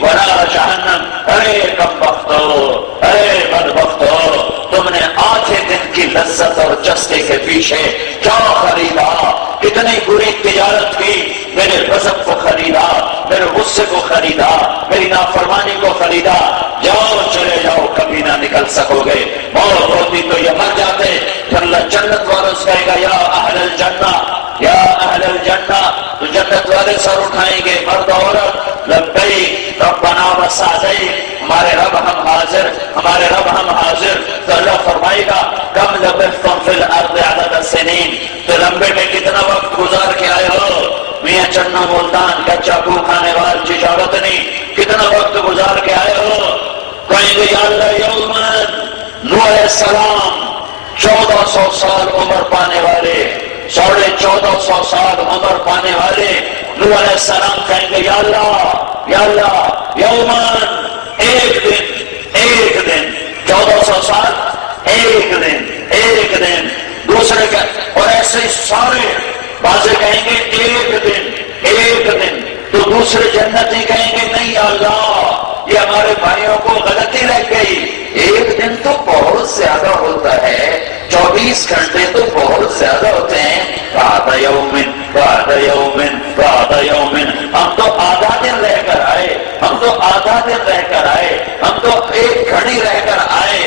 ونار جہنم، ارے کم بخت ہو، ارے بدبخت ہو، تم نے آدھے دن کی لذت اور چسکے کے پیچھے کیا خریدا، کتنی بری تجارت کی، میرے غضب کو خریدا، میرے غصے کو خریدا، میری نافرمانی کو خریدا، جاؤ چلے جاؤ، کبھی نہ نکل سکو گے، موت ہوتی تو یہ مر جاتے۔ پھر اللہ جنت والوں سے کہے گا یا اہل الجنہ، یا اہل الجنہ، تو جنت والے سر اٹھائیں گے، مرد عورت، لبیک ربنا وسعدیک، ہمارے رب ہم حاضر، ہمارے رب ہم حاضر۔ تو اللہ فرمائے گا کم لبثتم فی الارض عدد السنین، تو لمبے میں کتنا وقت گزار کے آئے ہو، میاں چنا ملتان کا چاقو کھانے وال چشاوت نہیں، کتنا وقت گزار کے آئے ہو؟ کہیں گے یا اللہ یومن، نوح علیہ السلام 1400 سال عمر پانے والے، 1450 سال عمر پانے والے نوح علیہ السلام کہیں گے یا اللہ یومن، ایک دن 1400 سال، ایک دن دوسرے کا، اور ایسے سارے بازے کہیں گے ایک دن، تو دوسرے جنتی کہیں گے نہیں یا اللہ، یہ ہمارے بھائیوں کو غلطی لگ گئی، ایک دن تو بہت زیادہ ہوتا ہے، 24 گھنٹے تو بہت زیادہ ہوتے ہیں، بعد یومن بعد یومن بعد یومن، ہم تو آدھا دن رہ کر آئے، ہم تو آدھا دن رہ کر آئے، ہم تو ایک گھڑی رہ کر آئے،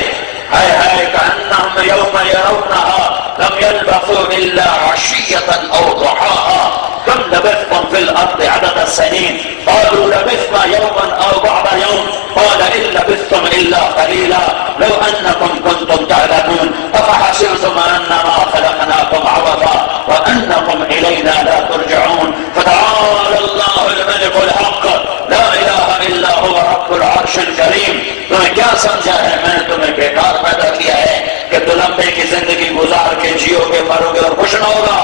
ہائے ہائے کأنہم یوم یرونہا لم یلبثوا الا عشیۃ او ضحاہا کم لبثتم فی الارض عدد السنین قالوا لبثنا یوما او بعض یوم قال ان لبثتم الا قلیلا لو انکم کنتم تعلمون افحسبتم انما خلقناکم عبثا وانکم الینا لا ترجعون فتعالى اللہ الملك الحق لا الہ الا هو رب العرش الکریم۔ تمہیں کیا سمجھا ہے میں نے تمہیں بیکار پیدا کیا ہے کہ تو لمبے کی زندگی گزار کے جیو گے مرو گے اور خوش نہ ہوگا؟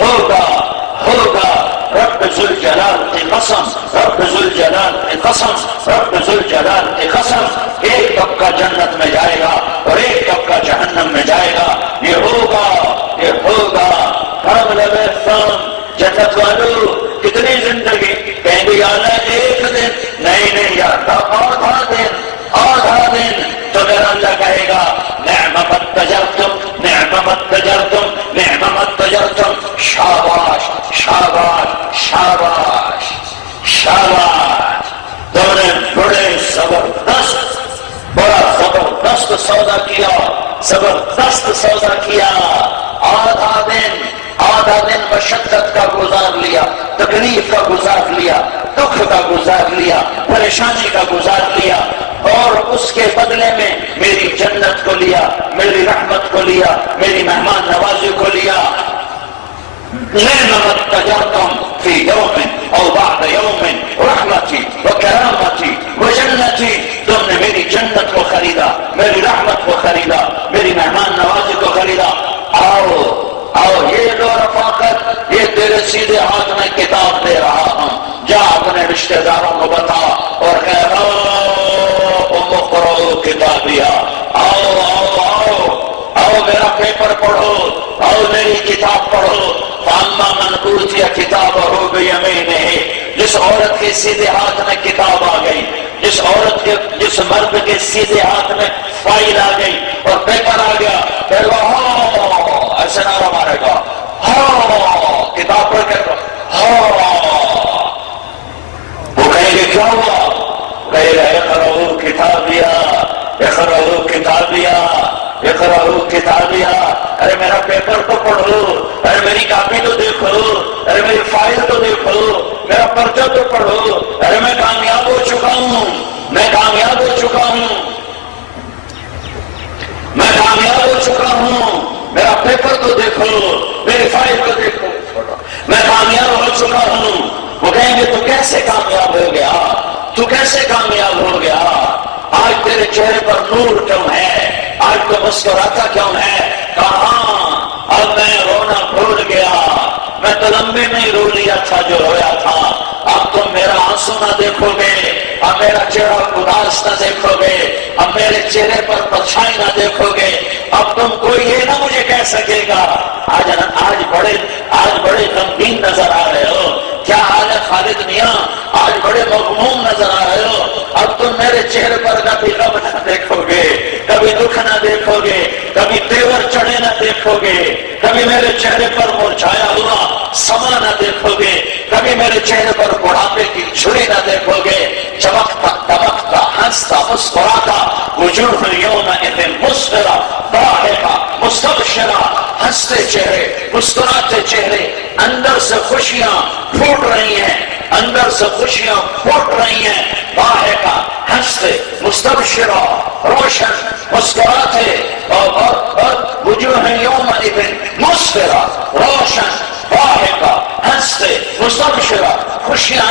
ہوگا رب ذوالجلال کی قسم، رب ذوالجلال کی قسم، رب ذوالجلال کی قسم، ایک طبقہ جنت میں جائے گا اور ایک طبقہ جہنم میں جائے گا، یہ ہوگا۔ ہم لبثتم، جنت والو کتنی زندگی؟ کہیں گے یا اللہ ایک دن، نہیں یا اللہ آدھا دن، تو میرا اللہ کہے گا نعم ما اتجرتم، نعم ما اتجرتم، نعم ما اتجرتم، شاباش شاباش شاباش شاباش، تم نے بڑے بڑا زبردست سودا کیا، زبردست سودا کیا، آدھا دن مشقت کا گزار لیا، تکلیف کا گزار لیا، دکھ کا گزار لیا، پریشانی کا گزار لیا، اور اس کے بدلے میں میری جنت کو لیا، میری رحمت کو لیا، میری مہمان نوازی کو لیا۔ نعم اتجرتم فی یوم او بعد یوم رحمتی و کرامتی و جنتی، تم نے میری جنت کو خریدا، میری رحمت کو خریدا، میری مہمان نوازی کو خریدا۔ آؤ یہ لو رفاقت، یہ تیرے سیدھے ہاتھ میں کتاب دے رہا ہوں، جا اپنے رشتہ داروں کو بتا اور کہہ کتابیا، آؤ میرا پیپر پڑھو، آؤ میری کتاب پڑھو۔ فاما من اوتی کتابہ بیمینہ، جس عورت کے سیدھے ہاتھ میں کتاب آ گئی، جس مرد کے سیدھے ہاتھ میں فائل آ گئی اور پیپر آ گیا، پھر وہ ایسے نعرہ مارے گا، کتاب پڑھ کے وہ کہیں گے کیا ہوا؟ کہے گا اقرؤوا کتابیا، اقرؤوا کتابیا، اقرؤوا کتابیا، ارے میرا پیپر تو پڑھو، ارے میری کاپی تو دیکھو، ارے میری فائل تو دیکھو، میرا پرچہ تو پڑھو، ارے میں کامیاب ہو چکا ہوں، میں کامیاب ہو چکا ہوں، میں کامیاب ہو چکا ہوں، میرا پیپر تو دیکھو، میری فائل تو دیکھو، میں کامیاب ہو چکا ہوں۔ وہ کہیں گے تو کیسے کامیاب ہو گیا؟ تو کیسے کامیاب ہو گیا؟ آج تیرے چہرے پر نور کیوں ہے؟ آج تو مسکراتا کیوں ہے؟ کہاں؟ اب میں رونا بھول گیا، میں تو لمبے میں ہی رو لیا تھا جو رویا تھا، اب تم میرا آنسو نہ دیکھو گے، اب میرا چہرہ اداس نہ دیکھو گے، اب میرے چہرے پر پرچھائی نہ دیکھو گے، اب تم کوئی یہ نہ مجھے کہہ سکے گا آج بڑے غمگین نظر آ رہے ہو، کیا حال ہے خالد میاں، آج بڑے مغموم نظر آ رہے ہو۔ اب تم میرے چہرے پر کبھی غم نہ دیکھو گے، کبھی دکھ نہ دیکھو گے، کبھی تیور چڑھے نہ دیکھو گے، کبھی میرے چہرے پر مرجھایا ہوا سما نہ دیکھو گے، کبھی میرے چہرے پر بڑھاپے کی جھری نہ دیکھو گے۔ چمکتا دمکتا ہنستا مسکراتا وجوہ یومئذ مسفرہ ضاحکہ مستبشرہ، ہنستے چہرے مسکراتے چہرے، اندر سے خوشیاں پھوٹ رہی ہیں، اندر سے خوشیاں پھوٹ رہی ہیں، ضاحکہ ہنستے مستبشرہ روشن مسکراتے، اور وجوہ یومئذ مسفرہ روشن ضاحکہ ہنستے مستبشرہ، خوشیاں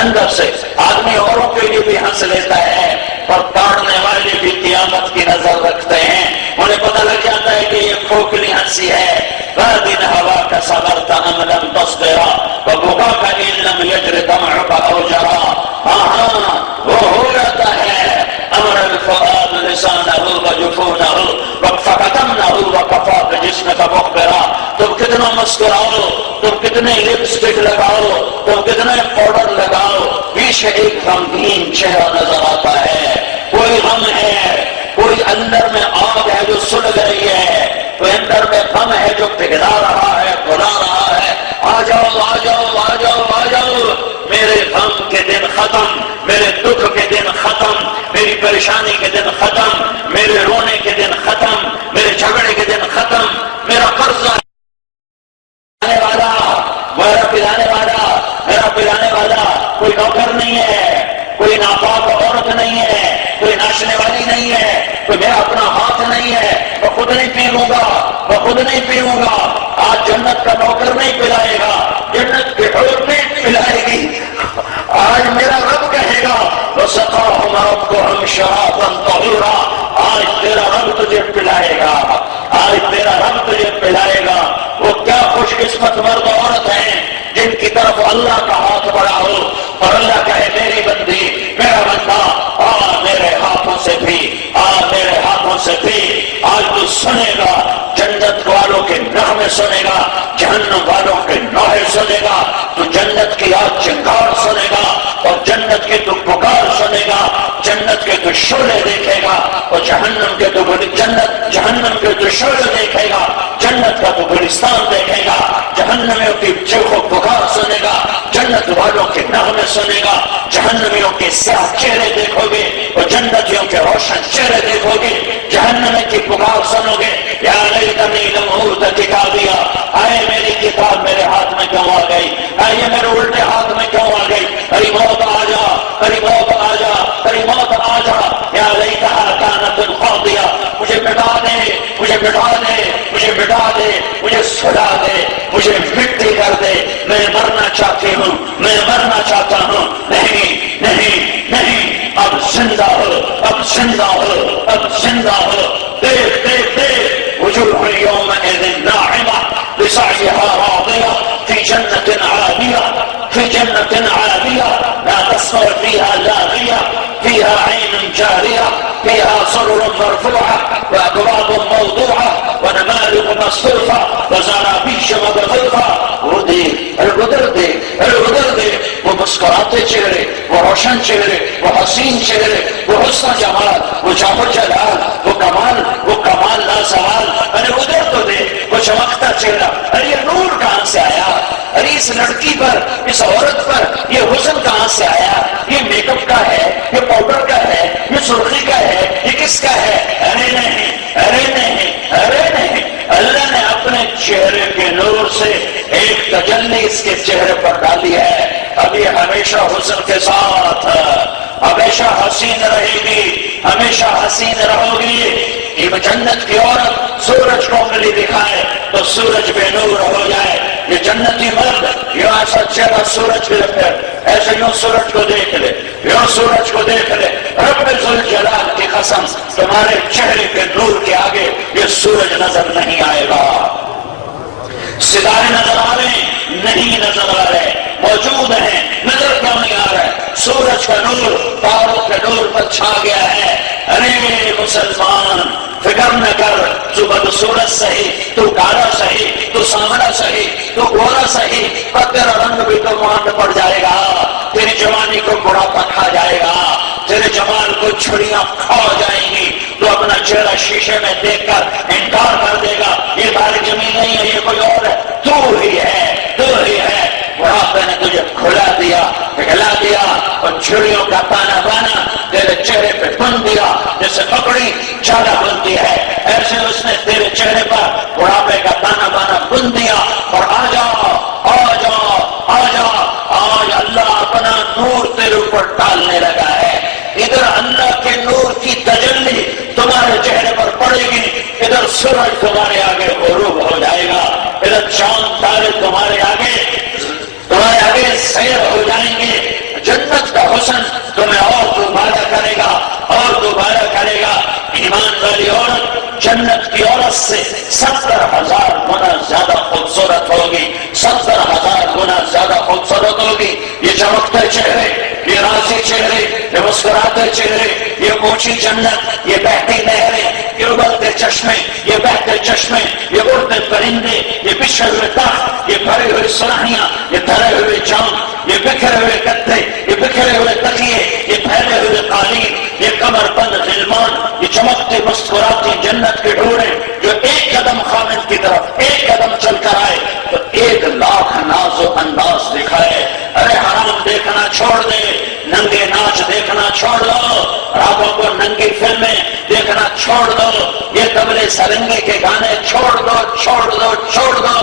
اندر سے آدمی اوروں کے لیے بھی ہنس لیتا ہے، پر تاڑنے والے بھی قیامت کی نظر رکھتے ہیں، انہیں پتہ لگ جاتا ہے کہ یہ کھوکھلی ہنسی ہے۔ وَأَذِنْ هَوَاكَ صَبَرْتَ أَمْ لَمْ تَصْبِرَ وَبُكَاكَ إِنْ لَمْ يَجْرِ دَمْعُكَ أَوْ جَرَى، ہاں وہ ہو جاتا ہے۔ أَمَرَ الْفُؤَادُ لِسَانَهُ وَجُفُونَهُ فَكَتَمْنَهُ وَكَفَى بِجِسْمِكَ مُخْبِرًا، تم کتنا مسکراؤ، تم کتنے لپسٹک لگاؤ، تم کتنے پاؤڈر لگاؤ، پیچھے ایک غمگین چہرہ نظر آتا ہے، کوئی غم ہے، کوئی اندر میں آگ ہے جو سلگ رہی ہے، کوئی اندر میں غم ہے جو پگھلا رہا ہے، بلا رہا ہے، آ جاؤ آ جاؤ آ جاؤ آ جاؤ، میرے غم کے دن ختم، میرے دکھ کے دن ختم، میری پریشانی کے دن ختم، میرے رونے کے دن ختم، میرے جھگڑے کے دن ختم، میرا قرضہ میرا پلانے والا کوئی نوکر نہیں ہے، کوئی ناپاک عورت نہیں ہے، کوئی ناچنے والی نہیں ہے، کوئی میرا اپنا ہاتھ نہیں ہے، وہ خود نہیں پیوں گا، آج جنت کا نوکر نہیں پلائے گا، جنت کی حور نہیں پلائے گی، آج میرا رب کہے گا وَسَقَاهُمْ رَبُّهُمْ شَرَابًا طَهُورًا، آج تیرا رب تجھے پلائے گا، آج تیرا رب تجھے پلائے گا۔ وہ کیا خوش قسمت مرد عورت ہیں جن کی طرف اللہ کا ہاتھ بڑھا ہو اور اللہ کہے میری بندی، میرا بندہ، میرے ہاتھوں سے بھی، میرے ہاتھوں سے بھی، آج تو سنے گا، جنت والوں کے نغمے سنے گا، جہنم والوں کے نوحے سنے گا، تو جنت کی آج چنگار سنے گا، اور جنت کے تو پکار سنے گا، جنت کے تو شعلے دیکھے گا، اور جہنم کے تو شعلے دیکھے گا، جنت کا تو گلستان دیکھے گا، جہنمیوں کی چیخ و پکار سنے گا، جنت والوں کے نغمے سنے گا، جہنمیوں کے سیاہ چہرے دیکھو گے اور جنتیوں کے روشن چہرے دیکھو گے، جہنمی کی پکار سنو گے، یا لیتنی لم اوت کتابیا، آئے میری کتاب میرے ہاتھ میں کیوں آ گئی، آئے میرے الٹے ہاتھ میں کیوں آ گئی، ارے موت آ جا، ارے موت آ جا، ارے موت آ جا، یا لیتہا کانت القاضیہ، مجھے مٹا دے، مجھے مٹا دے، مجھے مٹا دے، مجھے سلا دے، مجھے مٹی کر دے، میں مرنا چاہتی ہوں، میں مرنا چاہتا ہوں، نہیں نہیں نہیں، اب زندہ ہو، اب زندہ ہو، اب زندہ ہو، دیکھ دیکھ دیکھ، وجوہ یومئذ ناعمہ لسعیہا راضیہ فی جنت عالیہ، فی جنت عالیہ لا تسمع فیہا لاغیہ فیہا عین جاریہ فیہا سرر مرفوعہ وأكواب موضوعة ونمارق مصفوفة وزرابيش مبثوثة، وہ دیکھ، ادھر دیکھ، ادھر دیکھ، وہ مسکراتے چہرے، وہ روشن چہرے، وہ حسین چہرے، وہ حسن جمال، وہ جاہ و جلال، وہ کمال لازوال، ارے ادھر تو دیکھ، وہ چمکتا چہرہ، ارے یہ نور کہاں سے آیا، ارے اس لڑکی پر، اس عورت پر یہ حسن کہاں سے آیا، یہ میک اپ کا ہے، یہ پاؤڈر کا ہے، یہ سرخی کا ہے، یہ کس کا ہے، ارے نہیں، ارے نہیں، ارے نہیں، اللہ نے اپنے چہرے کے نور سے ایک تجلی اس کے چہرے پر ڈالی ہے، اب یہ ہمیشہ حسن کے ساتھ، ہمیشہ حسین رہے گی، ہمیشہ حسین رہو گی۔ یہ جنت کی عورت سورج کو انگلی دکھائے تو سورج بے نور ہو جائے، یہ جنتی مرد یوں ایسا چہرہ سورج کے رکھے، ایسے یوں سورج کو دیکھ لے، یوں سورج کو دیکھ لے، رب ذوالجلال کی قسم تمہارے چہرے کے نور کے آگے یہ سورج نظر نہیں آئے گا، ستارے نظر آ رہے ہیں، نہیں نظر آ رہے، موجود ہیں، نظر کیوں نہیں آ رہے، سورج کا نور تاروں کے نور پر چھا گیا ہے۔ ارے مسلمان فکر نہ کر، صبح تو سورج سہی، تو کالا سہی، تو سامنا سہی، تو گورا سہی، پر تیرا رنگ بھی تو مانڈ پڑ جائے گا، تیری جوانی کو بڑھاپا کھا جائے گا، تیرے جمال کو چھڑیاں کھا جائیں گی، تو اپنا چہرہ شیشے میں دیکھ کر انکار کر دے گا، یہ بارک زمین نہیں ہے، یہ کوئی اور ہے، تو ہی ہے، تو ہی ہے۔ بڑھاپے نے تجھے کھلا دیا، پگھلا دیا، اور چھڑیوں کا تانا بانا تیرے چہرے پہ بن دیا، جیسے پکڑی چالا بنتی ہے، ایسے اس نے تیرے چہرے پر بڑھاپے کا تانا بانا بن دیا۔ اور آ جا آ جا آ جا، آج اللہ اپنا نور تیرے اوپر ڈالنے لگا ہے۔ ادھر اللہ کے نور کی تجلی تمہارے چہرے پر پڑے گی، ادھر سورج تمہارے آگے غروب ہو جائے گا، ادھر چاند تارے تمہارے آگے سیر ہو جائیں گے۔ جنت کا حسن تمہیں اور دوبارہ کرے گا، اور دوبارہ کرے گا۔ ایمان والی عورت جنت کی عورت سے 70,000 گنا زیادہ خوبصورت ہوگی، 70,000 گنا زیادہ خوبصورت ہوگی۔ یہ چمکتے چہرے، یہ راضی چہرے، یہ مسکراتے چہرے، یہ اونچی جنت، یہ بہتی نہریں، یہ ابلتے چشمے، یہ بہتے چشمے، یہ اڑتے پرندے، یہ بچھڑے ہوئے تخت، یہ بھری ہوئی سراہیاں، یہ دھرے ہوئے جام، یہ بکھرے ہوئے گدے، یہ بکھرے ہوئے تکیے، یہ پھیلے ہوئے قالین، یہ کمر بند غلمان، یہ چمکتی مسکراتی جنت کے ڈھورے، جو ایک قدم خامد کی طرف ایک قدم چل کر آئے تو 1,00,000 ناز و انداز دکھائے۔ ارے حرام دیکھنا چھوڑ دے، ننگے ناچ دیکھنا چھوڑ دو، راتوں کو ننگی فلمیں دیکھنا چھوڑ دو، یہ تبلے سرنگے کے گانے چھوڑ دو چھوڑ دو چھوڑ دو۔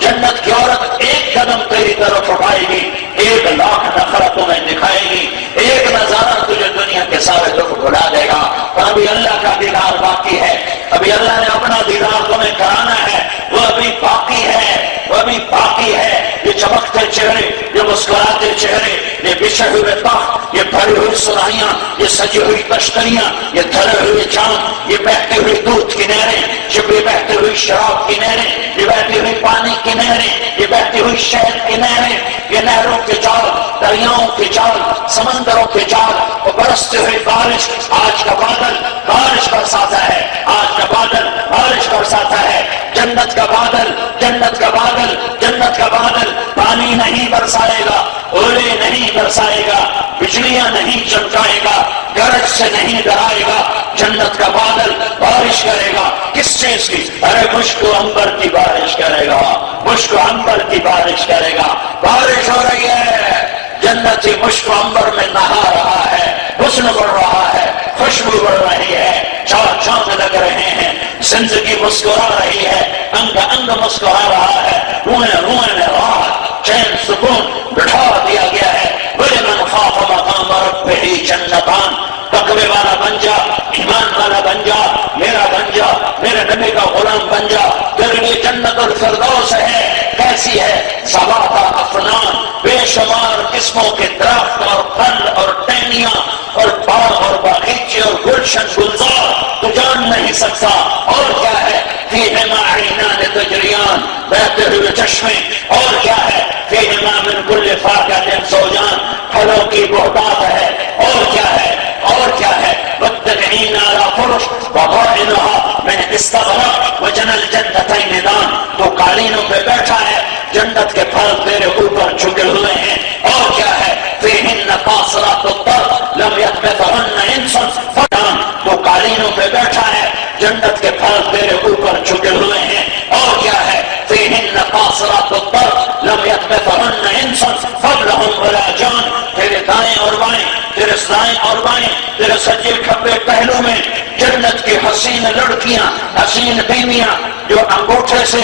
جنت کی عورت ایک قدم تیری طرف اٹھائے گی، 1,00,000 نخرہ تمہیں دکھائے گی، ایک نظارہ تجھے دنیا کے سارے دکھ بھلا دے گا۔ اور ابھی اللہ کا دیدار باقی ہے، ابھی اللہ نے اپنا دیدار تمہیں کرانا ہے، وہ ابھی باقی ہے، وہ ابھی باقی ہے۔ یہ چمکتے چہرے، یہ مسکراتے چہرے، یہ بچھڑے ہوئے تخت، یہ بھری ہوئی سرائیاں، یہ سجی ہوئی تشتریاں، یہ دھرے ہوئے چاند، یہ بہتے ہوئے دودھ کی نہریں، یہ بہتے ہوئی شراب کی نہریں، یہ بہتی ہوئی پانی کی نہریں، یہ بہتی ہوئی شہد کی نہریں، یہ نہروں کے جال، دریاؤں کے جال، سمندروں کے جال، اور برستے ہوئے بارش۔ آج کا بادل بارش برساتا ہے، آج کا بادل بارش برساتا ہے۔ جنت کا بادل، جنت کا بادل، جنت کا بادل پانی نہیں برسائے گا، اولے نہیں برسائے گا، بجلیاں نہیں چمکائے گا، گرج سے نہیں ڈرائے گا۔ جنت کا بادل بارش کرے گا، کس چیز کی؟ ارے مشک و عنبر کی بارش کرے گا، مشک و عنبر کی بارش کرے گا۔ بارش ہو رہی ہے، جنتی مشک و عنبر میں نہا رہا ہے، حسن بڑھ رہا ہے، خوشبو بڑھ رہی ہے، چار چاند لگ رہے ہیں، زندگی مسکرا رہی ہے، انگ انگ مسکرا رہا ہے، روئیں روئیں میں راحت، چین، سکون بٹھا دیا گیا ہے۔ وَلِمَنْ خَافَ مَقَامَ رَبِّهِ جَنَّتَانِ، تقوی والا بن جا، ایمان والا بن جا، میرا بن جا، میرے نبی کا غلام بن جا، تیرے لیے جنت الفردوس ہے۔ کیسی ہے؟ سباتا افنان، بے شمار قسموں کے درخت اور پھل اور ٹہنیاں اور باغ اور باغیچے اور گلشن گلزار تو جان نہیں سکتا۔ اور کیا ہے؟ فیہما عینان تجریان، بہتے ہوئے چشمے۔ اور کیا ہے؟ فیہما من کل فاکہۃ زوجان، پھلوں کی بہتات ہے۔ اور کیا ہے؟ اور کیا ہے؟ متکئین علی فرش وباطنها من استبرق وجنى الجنتین دان، تو قالینوں پہ بیٹھا ہے، جنت کے پھل تیرے اوپر جھکے ہوئے ہیں۔ اور کیا ہے؟ فیہن قاصرات الطرف لم یطمثهن انس قبلہم، تو قالینوں پہ بیٹھا ہے، جنت کے پھل تیرے اوپر جھکے ہوئے ہیں۔ اور کیا ہے؟ فیہن قاصرات الطرف لم یطمثهن انس قبلہم ولا جان، تیرے دائیں اور بائیں، تیرے دائیں اور بائیں، تیرے سجے کھبے پہلو میں جنت کی حسین لڑکیاں، حسین بیویاں، جو انگوٹھے سے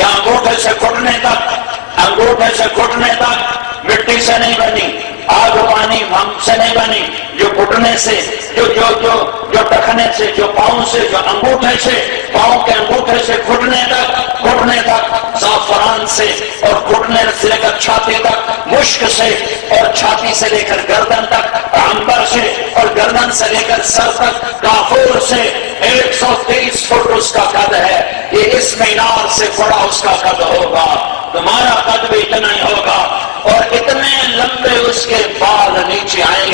یا انگوٹھے سے گھٹنے تک، انگوٹھے سے گھٹنے تک مٹی سے نہیں بنی، آگ و پانی سے نہیں بنی، جو گھٹنے سے، جو ٹکنے سے، جو پاؤں سے، جو انگوٹھے سے، پاؤں کے انگوٹھے سے گھٹنے تک زعفران سے، اور گھٹنے سے لے کر چھاتی تک مشک سے، اور چھاتی سے لے کر گردن تک عنبر سے، اور گردن سے لے کر سر تک کافور سے 123 فٹ اس کا قد ہے۔ یہ اس مینار سے بڑا اس کا قد ہوگا، تمہارا قد بھی اتنا ہی ہوگا، اور اتنے لمبے اس کے بال نیچے آئیں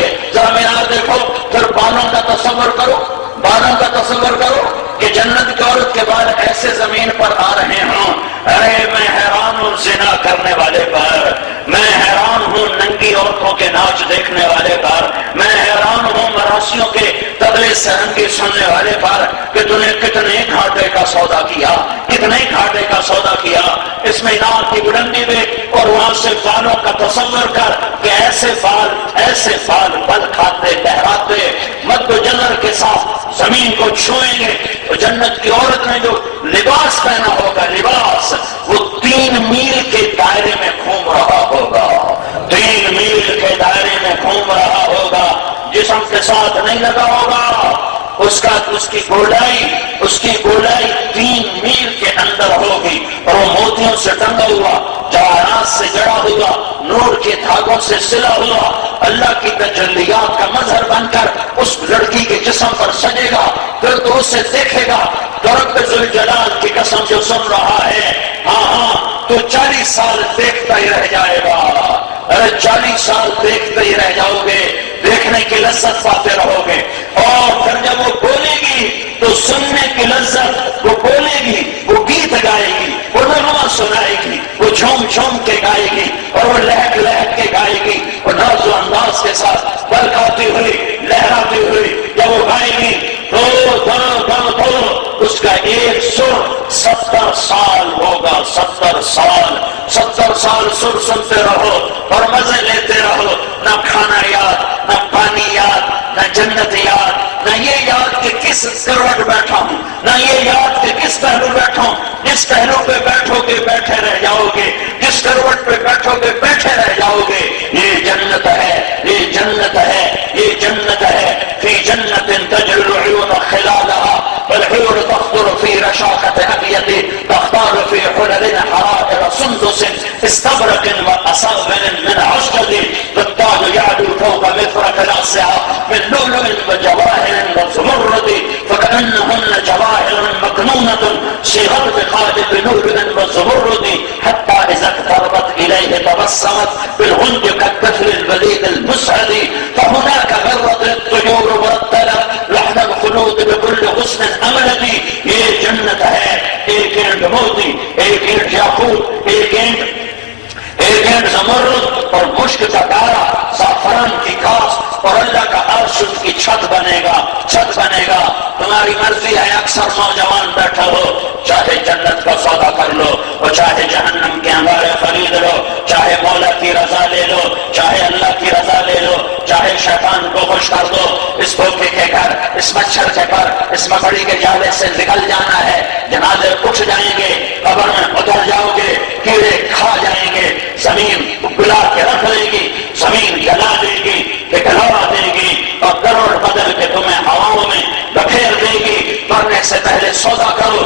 تصور کرو، بالوں کا تصور کرو کہ جنت کی عورت کے بال ایسے زمین پر آ رہے ہوں۔ ارے میں حیران ہوں زنا کرنے والے پر، میں حیران ہوں ننگی عورتوں کے ناچ دیکھنے والے پر، میں حیران ہوں مراسیوں کے تبلے سرنگی سننے والے پر کہ تو نے کتنے گھاٹے کا سودا کیا، کتنے گھاٹے کا سودا کیا۔ اس میں نام کی بلندی دے اور وہاں سے بالوں کا تصور کر کہ ایسے فال بل کھاتے لہراتے مد و جزر کے ساتھ زمین کو چھوئیں گے۔ تو جنت کی عورت نے جو لباس پہنا ہوگا، لباس وہ 3 میل کے دائرے میں گھوم رہا ہوگا، 3 میل کے دائرے میں گھوم رہا ہوگا، جسم کے ساتھ نہیں لگا ہوگا۔ اس کی گولائی 3 میل کے اندر ہوگی اور وہ موتیوں سے ٹنگا ہوا، جواہرات سے جڑا ہوا، نور کے دھاگوں سے سلا ہوا، اللہ کی تجلیات کا مظہر بن کر اس لڑکی کے جسم پر سجے گا۔ پھر تو اسے دیکھے گا تو رب ذوالجلال کی قسم جو سن رہا ہے، ہاں تو 40 سال دیکھتا ہی رہ جائے گا۔ ارے 40 سال دیکھتے ہی رہ جاؤ گے، دیکھنے کی لذت پاتے رہو گے۔ اور پھر جب وہ بولے گی تو سننے کی لذت، وہ بولے گی، وہ گیت گائے گی، وہ نغمہ سنائے گی، وہ جھوم جھوم کے گائے گی اور وہ لہک لہک کے گائے گی، وہ ناز و انداز کے ساتھ بلکاتی ہوئی لہراتی ہوئی جب وہ گائے گی تو اس کا ایک سر 70 سال ہوگا، 70 سال سر سنتے رہو اور مزے لیتے رہو، نہ کھانا یاد، نہ پانی یاد، نہ جنت یاد، نہ یہ یاد کہ کس کروٹ بیٹھا ہوں، نہ یہ یاد کہ کس پہلو بیٹھا ہوں۔ جس پہلو پہ بیٹھو گے بیٹھے رہ جاؤ گے، جس کروٹ پہ بیٹھو گے بیٹھے رہ جاؤ گے۔ یہ جنت ہے، یہ جنت ہے، یہ جنت ہے۔ فی جنت تجری العیون خلالها والحور تخضر في رشاقة أبيض تختار في حلل حرائر سندس استبرق وأصابر من عشقد والتاج يعلو فوق مفرق رأسها من لؤلؤ وجواهر وزمرد فكأنهن جواهر مكنونة صيغت بخالد بلؤلؤ وزمرد حتى إذا اقتربت إليه تبسمت بالغنج كالطفل البليد المسعد فهناك غرت الطيور والطلب لحن الخلود بكل حسن املتی۔ یہ جنت ہے، ایک اینٹ موتی، ایک اینٹ یاقوت، ایک اینٹ زمرد اور مشک کا دارا، زعفران کی گھاس اور اللہ کا عرش ان کی چھت بنے گا، چھت بنے گا۔ تمہاری مرضی ہے، اکثر نوجوان بیٹھا ہو، چاہے جنت کا سودا کر لو اور چاہے جہنم کے انگارے خرید لو، چاہے مولا کی رضا لے لو، چاہے اللہ کی رضا لے لو، چاہے شیطان کو خوش کر دو۔ اس دھوکے کے گھر، اس مچھر کے پر، اس مکڑی کے جالے سے نکل جانا ہے۔ جنازے اٹھ جائیں گے، قبر میں اتر جاؤ گے، کیڑے کھا جائیں گے، زمین گلا کے رکھ لے گی، زمین گلا دے گی، پگھلا دے گی اور کروڑ بدل کے تمہیں ہواؤں میں بکھیر دے گی۔ مرنے سے پہلے سودا کرو،